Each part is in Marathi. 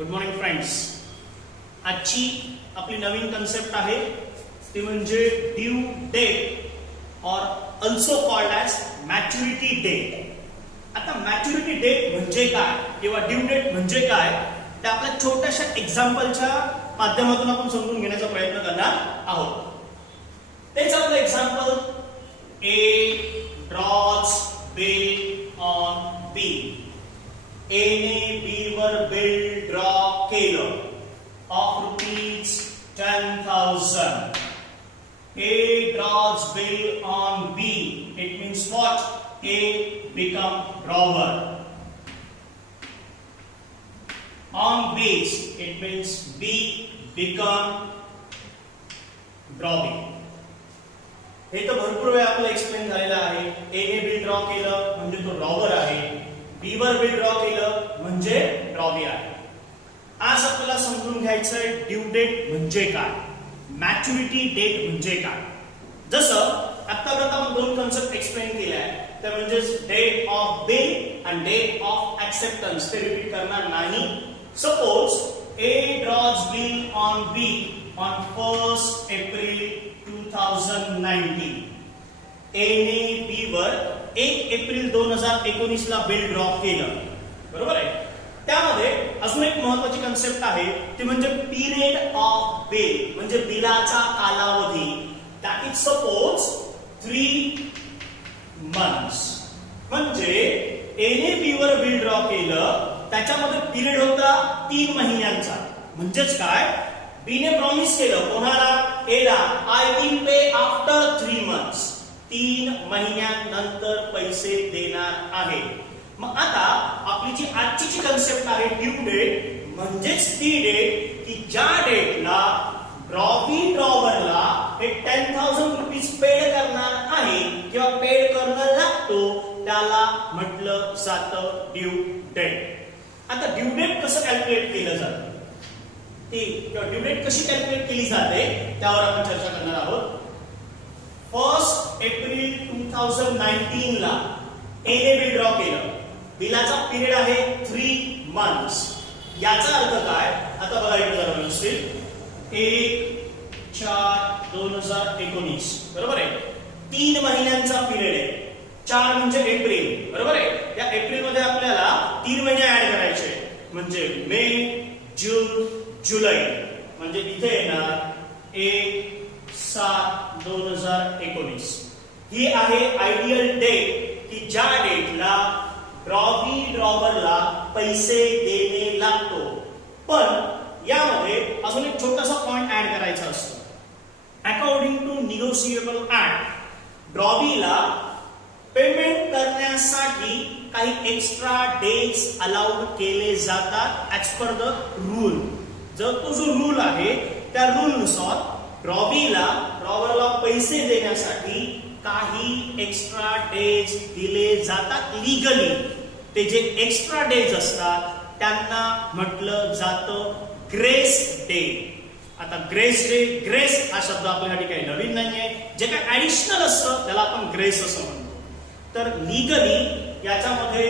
Good morning friends. आजची आपली नवीन कन्सेप्ट आहे ती म्हणजे due date or also called as maturity date. आता मॅच्युरिटी डेट म्हणजे काय किंवा ड्यू डेट म्हणजे काय ते आपल्या छोट्याशा एक्झाम्पलच्या माध्यमातून आपण समजून घेण्याचा प्रयत्न करणार आहोत. तेच आपलं example, A draws bill on B. A ने बी वर बिल ड्रॉ केलं of ₹10,000. A draws bill on B. It means what? A become drawer. On B's, it means B become drawing. हे तर भरपूर वेळा आपल्याला एक्सप्लेन झालेलं आहे. ए ने बिल ड्रॉ केलं म्हणजे तो ड्रॉवर आहे. बी वर बिल ड्रॉ केलं म्हणजे ड्रॉवी आहे. आज आपल्याला समजून घ्यायचं आहे ड्यू डेट म्हणजे काय, मॅच्युरिटी डेट म्हणजे काय. जसं आतापर्यंत आपण दोन कन्सेप्ट एक्सप्लेन केले आहे, ते म्हणजे डेट ऑफ बिल आणि डेट ऑफ ऍक्सेप्टन्स. ते रिपीट करणार नाही. Suppose A draws bill on B on 1 April 2019. A ने बी वर 1 एप्रिल 2019 ला बिल ड्रॉ केलं, बरोबर आहे. त्यामध्ये अजून एक महत्वाची कन्सेप्ट आहे ती म्हणजे पिरियड ऑफ बिल, म्हणजे बिलाचा कालावधी. That is suppose 3 months. म्हणजे ए ने बी वर बिल ड्रॉ केलं, त्याच्यामध्ये पिरियड होता 3 महिन्यांचा. म्हणजेच काय, बी ने प्रॉमिस केलं कोणाला, ए ला, I will pay after 3 months. 3 महिन्यानंतर पैसे देणार आहे. मग आता आपली जी आजची कन्सेप्ट आहे ड्यू डेट, म्हणजेच ती डेट की ज्या डेटला ड्रॉवी ड्रॉवरला हे 10,000 रुपीज पेड करणार आहे किंवा पेड करणं लागतो, त्याला म्हटलं जातं ड्यू डेट. आता ड्यू डेट कसं कॅल्क्युलेट केलं जातं, ती ड्यू डेट कशी कॅल्क्युलेट केली जाते त्यावर आपण चर्चा करणार आहोत. 1 एप्रिल 2019 ला ए ने बिल ड्रॉ केलं. बिलाचा पिरियड आहे 3 months. याचा अर्थ काय, आता बघा इकडे जरा व्यवस्थित. 1/4/2019 बरोबर आहे. 3 महिन्यांचा पिरियड आहे. 4 म्हणजे एप्रिल, बरोबर आहे. या एप्रिल मध्ये आपल्याला 3 महिने ऍड करायचे, म्हणजे मे, जून, जुलै. म्हणजे इथे येणार 1/7/2019. ही आहे आयडियल डेट की ज्या डेटला ड्रॉवी ड्रॉवरला पैसे देणे लागतो. पण यामध्ये अजून एक छोटासा पॉइंट ऍड करायचा असतो. अकॉर्डिंग टू निगोशिएबल ऍक्ट, ड्रॉवीला पेमेंट करण्यासाठी काही एक्स्ट्रा डेज अलाउड केले जातात ऍज पर द रूल. जर तो जो रूल आहे त्या रूल नुसार ड्रॉवरला पैसे देण्यासाठी काही एक्स्ट्रा डेज दिले जातात लीगली. ते जे एक्स्ट्रा डेज असतात त्यांना म्हटलं जातं ग्रेस डे. आता ग्रेस डे, ग्रेस हा शब्द आपल्यासाठी काही नवीन नाहीये. जे काही ऍडिशनल असतं त्याला आपण ग्रेस असं म्हणतो. तर लीगली याच्यामध्ये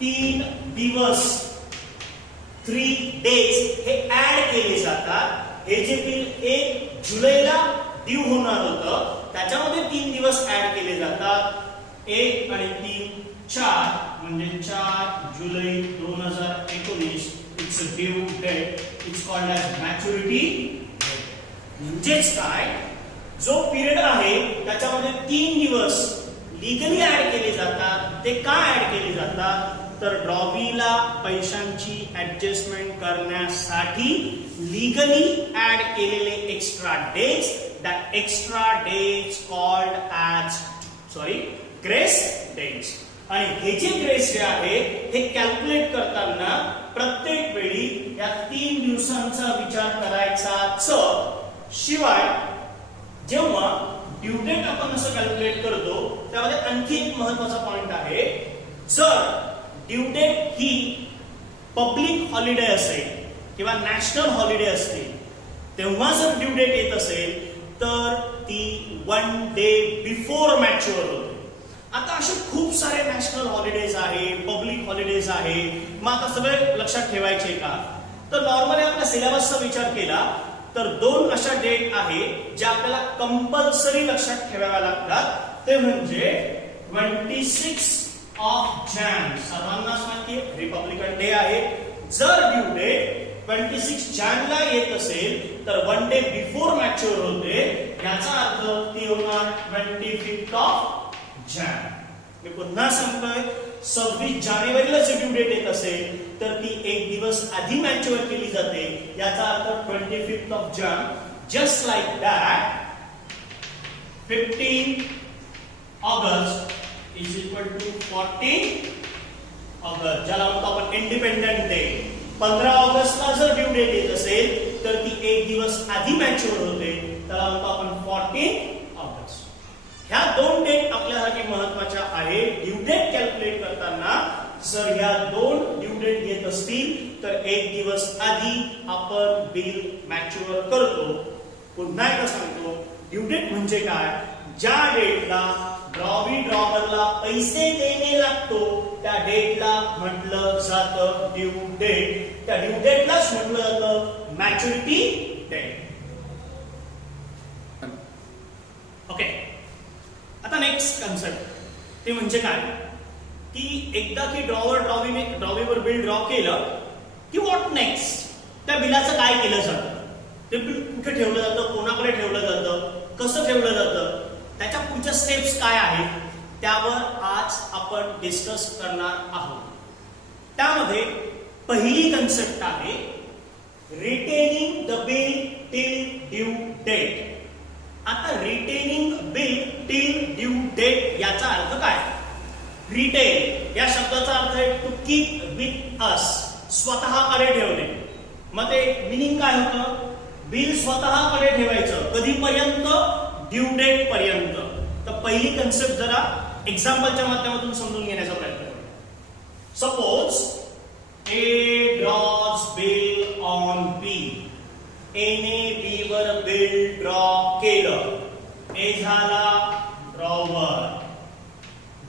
3 दिवस 3 days हे ऍड केले जातात. हे जे बिल 1 जुलैला ड्यू होणार होतं त्याच्यामध्ये 3 दिवस ऍड केले जातात. 1 आणि 3 4, म्हणजे 4 जुलै 2019. It's a due date. It's called as maturity. म्हणजेच काय, जो पिरियड आहे त्याच्यामध्ये 3 दिवस लीगली ऍड केले जातात. ते का ऍड केले जातात, तर ड्रॉवीला पैशांची ऍडजस्टमेंट करण्यासाठी लीगली ऍड केलेले extra days, that extra days called as grace days. आणि हे जे ग्रेस डे आहे हे कॅल्क्युलेट करताना प्रत्येक वेळी या 3 दिवसांचा विचार करायचाच. शिवाय जेव्हा ड्यू डेट आपण असं कॅल्क्युलेट करतो त्यामध्ये आणखी एक महत्वाचा पॉइंट आहे. जर ड्यू डेट ही पब्लिक हॉलिडे असेल किंवा नॅशनल हॉलिडे असतील, तेव्हा जर ड्यू डेट येत असेल तर ती 1 day बिफोर मॅच्युअर होते. आता असे खूप सारे नॅशनल हॉलिडेज आहे, पब्लिक हॉलिडेज आहे, मग आता सगळे लक्षात ठेवायचे का? तर नॉर्मली आपल्या सिलेबसचा विचार केला तर 2 अशा डेट आहे ज्या आपल्याला कंपल्सरी लक्षात ठेवाव्या लागतात. ते म्हणजे 26 ऑफ जॅन, सर्वांनाच माहिती आहे रिपब्लिकन डे आहे. जर ड्यू डेट 26 जॅनला येत असेल तर 1 डे बिफोर मॅच्युअर होते, याचा अर्थ ती होणार 25 ऑफ जॅन. मी पुन्हा सांगतोय, 26 जानेवारीला जर ड्यू डेट येत असेल तर ती 1 दिवस आधी मॅच्युअर केली जाते, याचा अर्थ 25 of Jan. Just like that 15 August is equal to 14 August, ज्याला म्हणतो आपण इंडिपेंडंट डे. 15 ऑगस्टला जर ड्यू डेट येत असेल तर ती 1 दिवस आधी मॅच्युअर होते, त्याला म्हणतो आपण 14 ऑगस्ट. ह्या 2 डेट आपल्यासाठी महत्त्वाच्या आहे. ड्यू डेट कॅल्क्युलेट करताना जर ह्या 2 ड्यू डेट येत असतील तर 1 दिवस आधी आपण बिल मॅच्युअर करतो. पुन्हा एकदा सांगतो, ड्यू डेट म्हणजे काय? ज्या डेटला ड्रॉवी ड्रॉवरला पैसे देणे लागतो त्या डेटला म्हटलं जातं ड्यू डेट. त्या ड्यू डेटलाच म्हटलं जातं मॅच्युरिटी डेट. ओके, आता नेक्स्ट कन्सेप्ट ते म्हणजे काय की एकदा की ड्रॉवीवर बिल ड्रॉ केलं की व्हॉट नेक्स्ट, त्या बिलाचं काय केलं जातं, ते बिल कुठे ठेवलं जातं, कोणाकडे ठेवलं जातं, कसं ठेवलं जातं, त्याच्या पुढच्या स्टेप्स काय आहेत, त्यावर आज आपण डिस्कस करणार आहोत. त्यामध्ये पहिली कन्सेप्ट आहे retaining the bill till due date. आता retaining bill till due date याचा अर्थ काय? रिटेन या शब्दाचा अर्थ आहे टू कीप विथ अस, स्वतःकडे ठेवणे. मग ते मिनिंग काय होतं? बिल स्वतःकडे ठेवायचं कधीपर्यंत? ड्यू डेट पर्यंत. तर पहिली कन्सेप्ट जरा एक्झाम्पलच्या माध्यमातून समजून घेण्याचा प्रयत्न करूया. Suppose A draws bill on B. एने बी वर बिल ड्रॉ केलं. ए झाला ड्रॉवर,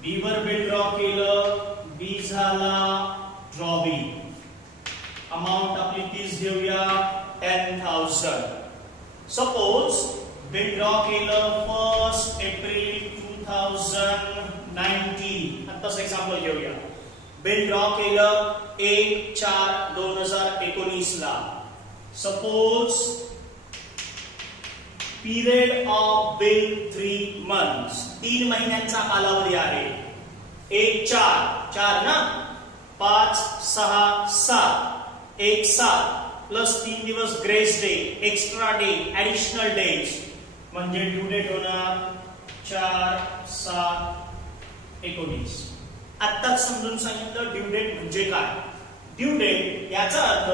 बी वर बिल ड्रॉ केलं, बी झाला ड्रॉवी. अमाऊंट आपली 30 घेऊया, 10,000. सपोज बिल ड्रॉ केलं 1 एप्रिल 2019. आताच एक्झाम्पल घेऊया. बिल ड्रॉ केलं 1/4/2019 ला. Suppose period of bill 3 months, 3 महिन्यांचा कालावधी आहे. 1/4 ना, 5, 6, 7, 1/7 प्लस 3 दिवस grace day, extra day, additional days, म्हणजे ड्यू डेट होणार 4/7/19. आत्ताच समजून सांगितलं ड्यू डेट म्हणजे काय. ड्यू डेट याचा अर्थ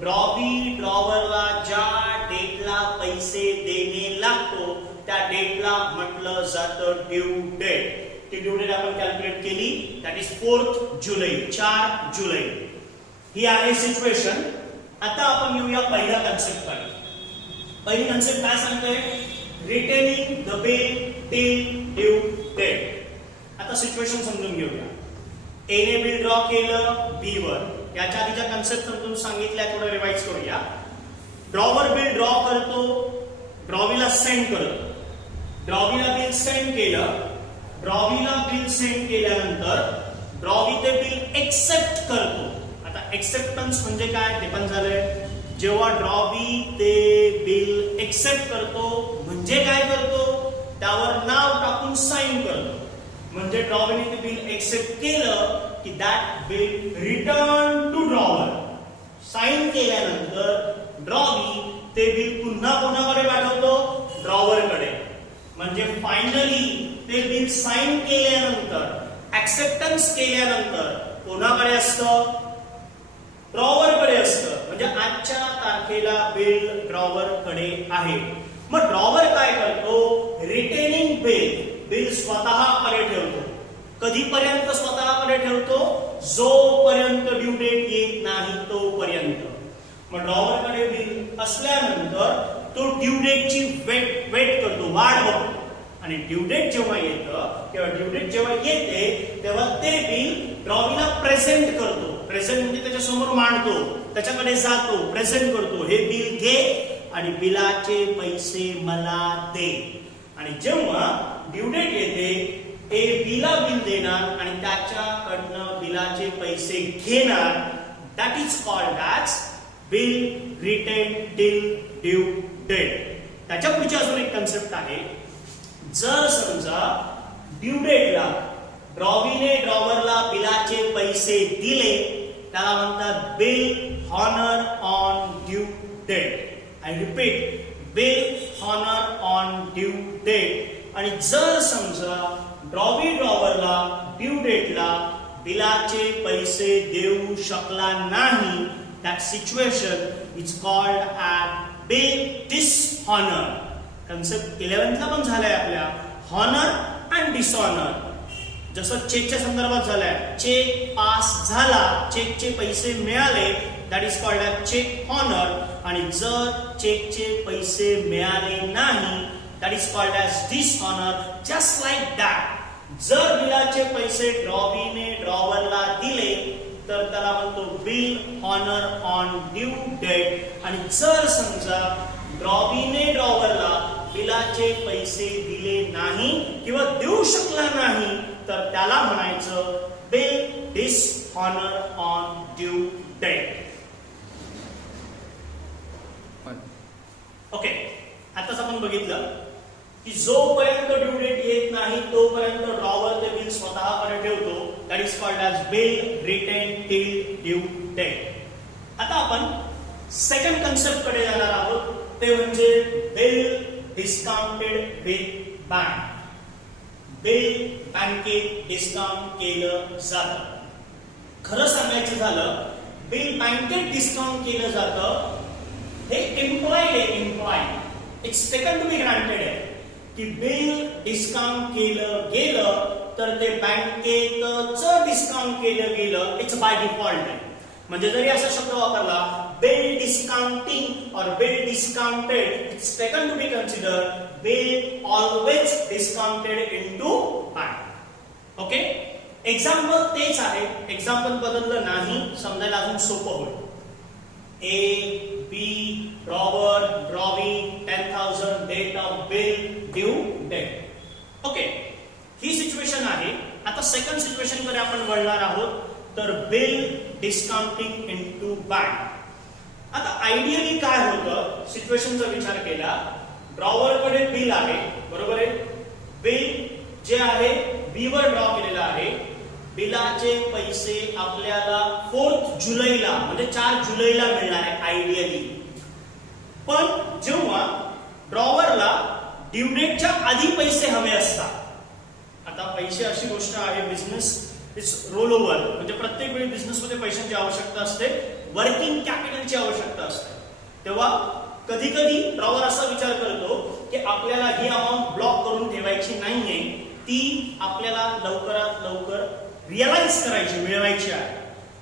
ड्रॉवी ड्रॉवरला ज्या डेटला पैसे देणे लागतो त्या डेटला म्हटलं जातं ड्यू डेट. ती ड्यू डेट आपण कॅल्क्युलेट केली, दॅट इज 4 जुलै, 4 जुलै. ही आहे सिच्युएशन. आता आपण येऊया पहिल्या कन्सेप्ट कडे. पहिली कन्सेप्ट काय सांगते? Retaining the bill till due date. आता सिच्युएशन समजून घेऊया. ए ने बिल ड्रॉ केलं बी वर. याच्या आधीच्या कन्सेप्ट समजून सांगितल्या, थोडं रिवाइज करूया. ड्रॉवर बिल ड्रॉ करतो, ड्रॉवीला सेंड करतो. ड्रॉवीला बिल सेंड केलं. ड्रॉवीला बिल सेंड केल्यानंतर ड्रॉवी ते बिल एक्सेप्ट करतो. आता एक्सेप्टन्स म्हणजे काय ते पण झालंय. जेव्हा ड्रॉवी ते बिल एक्सेप्ट करतो म्हणजे काय करतो? त्यावर नाव टाकून साइन करतो. म्हणजे ड्रॉवीने ते बिल एक्सेप्ट केलं की that bill return to drawer. Sign केल्यानंतर ड्रॉवी ते बिल पुन्हा कोणाकडे पाठवतो? ड्रॉवरकडे. म्हणजे फायनली ते बिल साइन केल्यानंतर, ऍक्सेप्टन्स केल्यानंतर कोणाकडे असतं? ड्रॉवरकडे असतं. म्हणजे आजच्या तारखेला बिल ड्रॉवरकडे आहे. मग ड्रॉवर काय करतो? रिटेनिंग बिल स्वतःकडे ठेवतो. कधीपर्यंत स्वतःकडे ठेवतो? जोपर्यंत ड्यू डेट येत नाही तोपर्यंत. मग ड्रॉवरकडे बिल असल्यानंतर तो ड्यू डेटची वेट करतो, वाट बघतो. आणि ड्यू डेट जेव्हा येतं किंवा ड्यू डेट जेव्हा येते तेव्हा ते बिल ड्रॉवीला प्रेझेंट करतो. प्रेझेंट म्हणजे त्याच्या समोर मांडतो, त्याच्याकडे जातो, प्रेझेंट करतो, हे बिल घे आणि बिलाचे पैसे मला दे. आणि जेव्हा ड्यू डेट येते ते बिला बिल देणार आणि त्याच्याकडनं बिलाचे पैसे घेणार. That is called as bill retain till due date. त्याच्या पुढची अजून एक कन्सेप्ट आहे. जर समजा ड्यू डेटला ड्रॉवीने ड्रॉवरला बिलाचे पैसे दिले त्याला म्हणतात bill honour on due date. I repeat, bill honour on due date. आणि जर समजा ड्रॉवी ड्रॉवरला ड्यू डेटला बिलाचे पैसे देऊ शकला नाही, that situation is called as bill dishonor. Concept 11th ला पण झालाय आपल्या, हॉनर अँड डिसऑनर. जसं चेकच्या संदर्भात झालाय, चेक पास झाला, चेकचे पैसे मिळाले, that is called as cheque honour. आणि जर चेकचे पैसे मिळाले नाही, that is called as dishonour. Just like that, जर बिलाचे पैसे ड्रॉवीने ड्रॉवरला दिले तर त्याला म्हणतो bill honour on due date. आणि जर समजा ड्रॉवीने ड्रॉवरला बिलाचे पैसे दिले नाही किंवा देऊ शकला नाही तर त्याला म्हणायचं bill dishonour on due date. Okay, आताच आपण बघितलं की जोपर्यंत ड्यू डेट येत नाही तोपर्यंत ड्रॉवर ते बिल स्वतःकडे ठेवतो. That is called as bill retain till due date. आता आपण सेकंड कन्सेप्ट कडे जाणार आहोत, ते म्हणजे bill discounted with bank. Bill बँकेत डिस्काउंट केलं जातं. खरं सांगायचं झालं, बिल बँकेत डिस्काउंट केलं जातं हे इम्प्लॉइड आहे. Implied, it's taken to be granted आहे की बिल डिस्काउंट केलं गेलं तर ते बँकेतच डिस्काउंट केलं गेलं, इट्स बाय डिफॉल्ट आहे. म्हणजे जरी असा शब्द वापरला bill discounting or bill discounted, it's taken to be consider bill always discounted into bank. Okay, example तेच आहे, एक्झाम्पल बदललं नाही, समजायला अजून सोपं होईल. A B drawer drawee 10,000 date of bill due date. Okay, ही सिच्युएशन आहे. आता सेकंड सिच्युएशन कडे आपण वळणार आहोत, तर बिल डिस्काउंटिंग इनटू बँक. आता आयडियली काय होतं, सिच्युएशनचा विचार केला, ड्रॉवर कडे बिल आहे, बरोबर आहे. बिल जे आहे बी वर ड्रॉ केलेलं आहे. बिलाचे पैसे आपल्याला 4 जुलैला म्हणजे 4 जुलैला मिळणार आहे आयडियली. पण जेव्हा ड्रॉवरला ड्यू डेटच्या आधी पैसे हवे असतात. आता पैसे अशी गोष्ट आहे, बिझनेस इज रोल ओव्हर, म्हणजे प्रत्येक वेळी बिझनेसमध्ये पैशांची आवश्यकता असते, वर्किंग कॅपिटलची आवश्यकता असते. तेव्हा कधी कधी ड्रॉवर असा विचार करतो की आपल्याला ही अमाऊंट ब्लॉक करून ठेवायची नाहीये, ती आपल्याला लवकरात लवकर रिअलाइज करायची, मिळवायची आहे.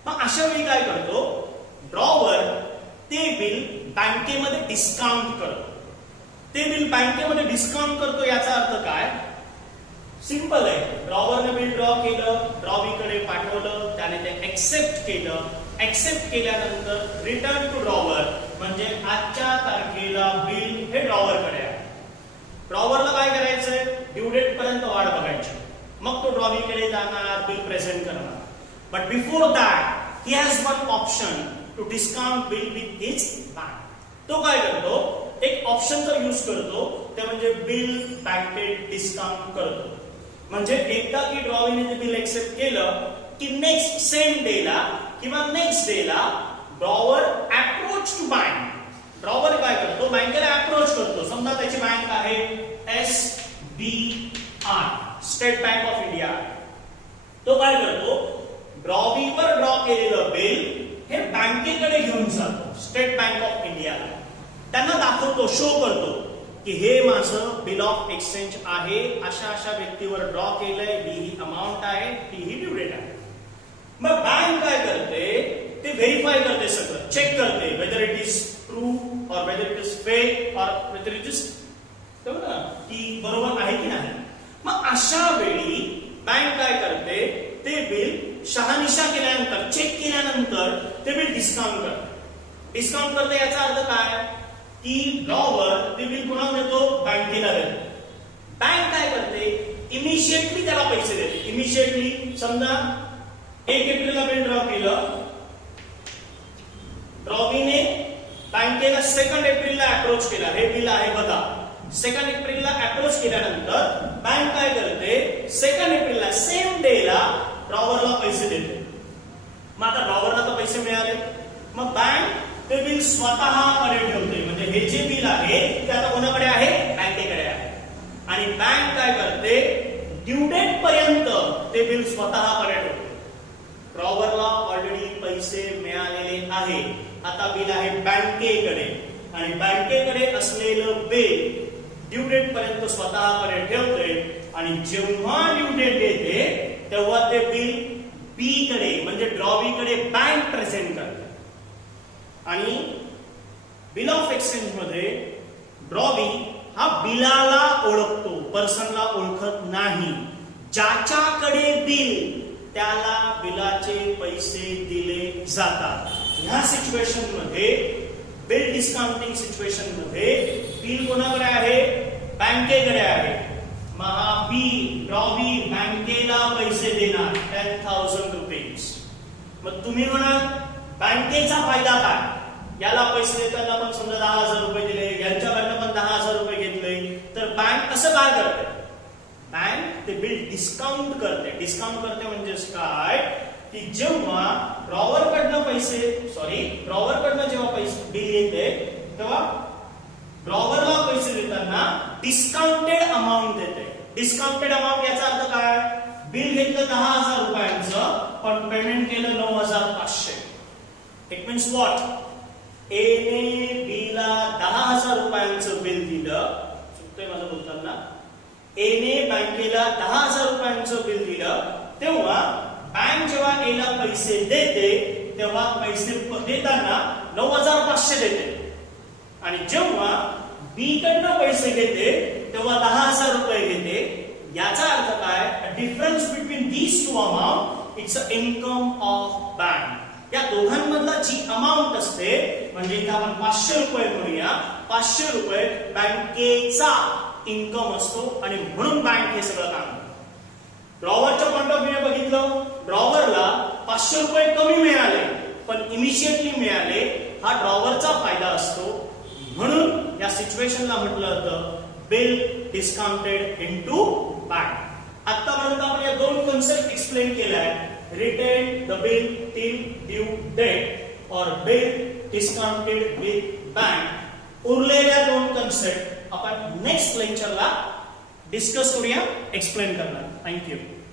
मग अशा वेळी काय करतो ड्रॉवर, ते बिल बँकेमध्ये डिस्काउंट करतो. ते बिल बँकेमध्ये डिस्काउंट करतो याचा अर्थ काय, सिंपल आहे. ड्रॉवरने बिल ड्रॉ केलं, ड्रॉवीकडे पाठवलं, त्याने ते एक्सेप्ट केलं. एक्सेप्ट केल्यानंतर रिटर्न टू ड्रॉवर, म्हणजे आजच्या तारखेला बिल हे ड्रॉवरकडे आहे. ड्रॉवरला काय करायचंय, ड्यू डेट पर्यंत वाट बघायची, मग तो ड्रॉवीकडे जाणार, बिल प्रेझेंट करणार. But before that he has one option to discount bill with his bank. तो काय करतो, एक ऑप्शनचा यूज करतो, ते म्हणजे बिल बँकेत डिस्काउंट करतो. म्हणजे एकदा की ड्रॉवीने ते बिल एक्सेप्ट केलं की नेक्स्ट सेम डेला किंवा नेक्स्ट डेला drawer approach to bank. Drawer काय करतो, बँकेला अप्रोच करतो. समजा त्याची बँक आहे SBI, state bank of India. तो काय करतो, ड्रॉवीवर ड्रॉ केलेलं बिल हे बँकेकडे घेऊन जातो, स्टेट बँक ऑफ इंडियाला. त्यांना दाखवतो, शो करतो की हे माझं बिल ऑफ एक्सचेंज आहे, अशा अशा व्यक्तीवर ड्रॉ केलंय, ही अमाऊंट आहे, ही ड्यू डेट आहे. मग बँक काय करते, ते व्हेरीफाय करते, सगळं चेक करते, वेदर इट इज ट्रू और वेदर इट इज फेक और वेदर इट इज की बरोबर आहे की नाही. अशा वेळी बँक काय करते, ते बिल शहानिशा केल्यानंतर, चेक केल्यानंतर ते बिल डिस्काउंट करते. डिस्काउंट करते याचा अर्थ काय की ड्रॉवर ते बिल कोणाला देतो, बँकेला देतो. बँक काय करते, इमिजिएटली त्याला पैसे देते. इमिजिएटली समजा 1 एप्रिलला बिल ड्रॉ केलं, ड्रॉवीने बँकेला 2 एप्रिलला अप्रोच केला. हे बिल आहे बघा. 2 एप्रिलला अप्रोच केल्यानंतर बँक काय करते, 2 एप्रिलला सेम डेला ड्रॉवरला पैसे देते. मग आता ड्रॉवरला तर पैसे मिळाले, मग बँक ते बिल स्वतःकडे ठेवते. म्हणजे हे जे बिल आहे ते आता कोणाकडे आहे, बँकेकडे आहे. आणि बँक काय करते, ड्यू डेट पर्यंत ते बिल स्वतःकडे ठेवते. ड्रॉवरला ऑलरेडी पैसे मिळालेले आहे, आता बिल आहे बँकेकडे, आणि बँकेकडे असलेलं बिल ड्यू डेट पर्यंत स्वतःकडे ठेवते. आणि जेव्हा ड्यू डेट येते तेव्हा ते बिल बी कडे म्हणजे ड्रॉवीकडे बँक प्रेझेंट करते. आणि बिल ऑफ एक्सचेंज मध्ये ड्रॉवी हा बिलाला ओळखतो, पर्सनला ओळखत नाही. ज्याच्याकडे बिल त्याला बिलाचे पैसे दिले जातात. ह्या सिच्युएशन मध्ये, बिल डिस्काउंटिंग सिच्युएशन मध्ये बिल कोणाकडे आहे, बँकेकडे आहे. मग हा बी ड्रॉवी बँकेला पैसे देणार 10,000 रुपीज. मग तुम्ही म्हणाल बँकेचा फायदा काय, याला पैसे देताना पण समजा 10,000 रुपये दिले, यांच्याकडनं पण 10,000 रुपये घेतले, तर बँक असं काय करते, बँक ते बिल डिस्काउंट करते. डिस्काउंट करते म्हणजे काय की जेव्हा ड्रॉवरकडनं जेव्हा पैसे बिल येते तेव्हा ड्रॉवरला पैसे देताना डिस्काउंटेड अमाऊंट देते. डिस्काउंटेड अमाऊंट याचा अर्थ काय, बिल घेतलं 10,000 रुपयांचं पण पेमेंट केलं 9,500. इट मीन्स व्हॉट, ए ने बीला 10,000 रुपयांचं बिल दिलं, चुकतंय माझं बोलताना, ए ने बँकेला 10,000 रुपयांचं बिल दिलं, तेव्हा बँक जेव्हा ए ला पैसे देते तेव्हा पैसे देताना 9,500 देते. आणि जेव्हा बी कडनं पैसे घेते तेव्हा 10,000 रुपये घेते. याचा अर्थ काय, difference between these two amount it's a income of bank. या दोघांमधला जी अमाऊंट असते, म्हणजे इथे आपण 500 रुपये म्हणूया, 500 रुपये बँकेचा इन्कम असतो आणि म्हणून बँक हे सगळं काम करते. ड्रॉवरच्या पॉइंट ऑफ व्ह्यू बघितलं, ड्रॉवरला 500 रुपये कमी मिळाले पण इमिजिएटली मिळाले, हा ड्रॉवरचा फायदा असतो. म्हणून या सिच्युएशनला म्हटलं जातं बिल डिस्काउंटेड इनटू बँक. आतापर्यंत आपण या दोन कन्सेप्ट एक्सप्लेन केलाय, retain the bill till due date or bill discounted with bank. उरलेल्या दोन कन्सेप्ट आपण नेक्स्ट लेक्चरला डिस्कस करूया, एक्सप्लेन करणार. थँक्यू.